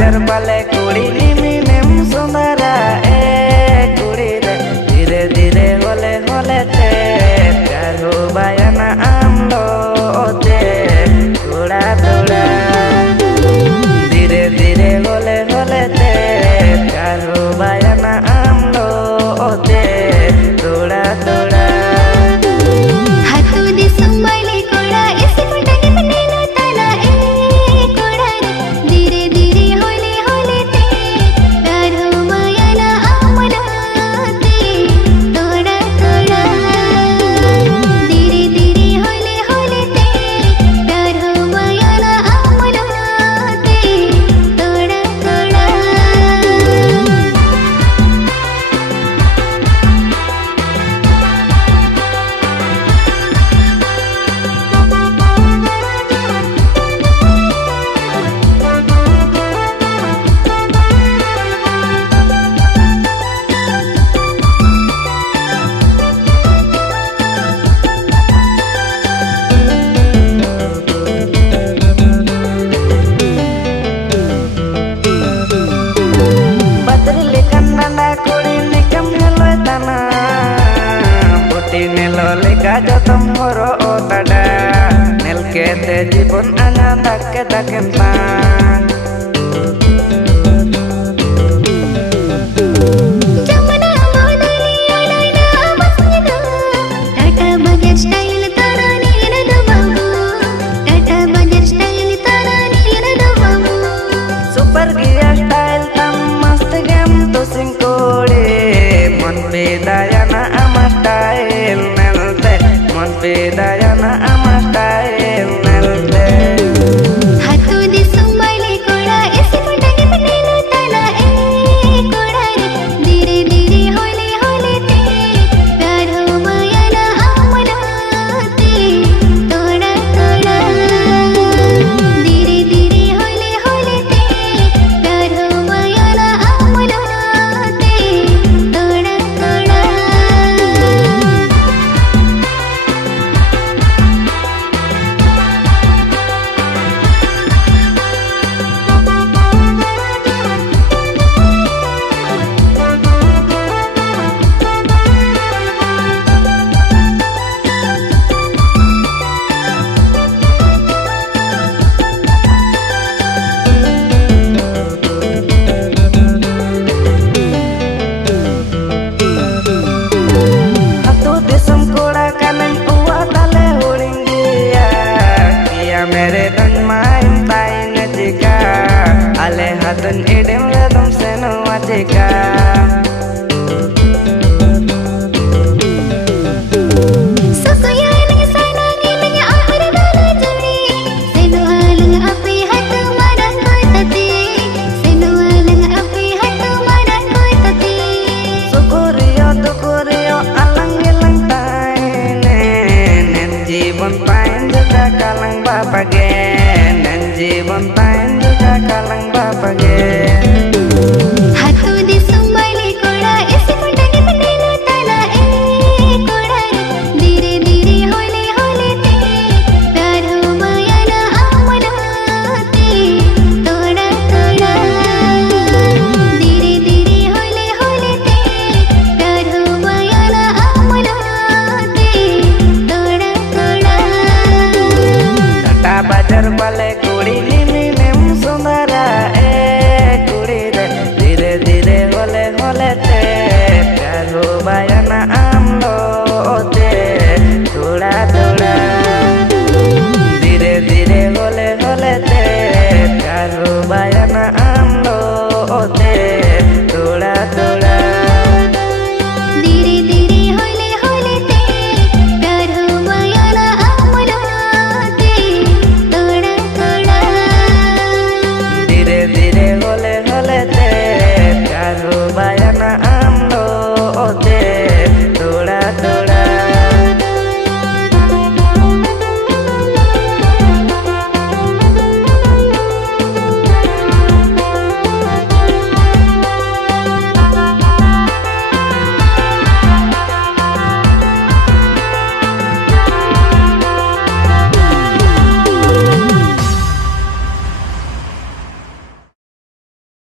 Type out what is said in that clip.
hajar bale kuri niminem sundara kuri re dire dire hole hole te pyar ho bayana amlo te thoda thoda dire dire hole hole te pyar ho bayana amlo te thoda thoda hatu disam bale koda isi putani banelo tana koda dire dire hole hole te pyar ho bayana amlo te thoda thoda dire dire hole hole te pyar ho bayana amlo te thoda thoda Jotom horo otada nelkete jibon ana takke takken pan jamana modani alaina masjida tata bajar style tarani nadu babu tata bajar style tarani nadu babu super gear style tam mast gem to sinkode mon bedayana ama style nelte mon bedayana ama style nelte hatu disam bale koda isi putani banelo tana koda dire dire hole hole te pyar ho bayana amlo te thoda thoda dire dire hole hole te pyar ho bayana amlo te thoda thoda hatu disam koda kanen uwa tale huringia kia mere dan main tain jika ale hatun idem ledum senu ajika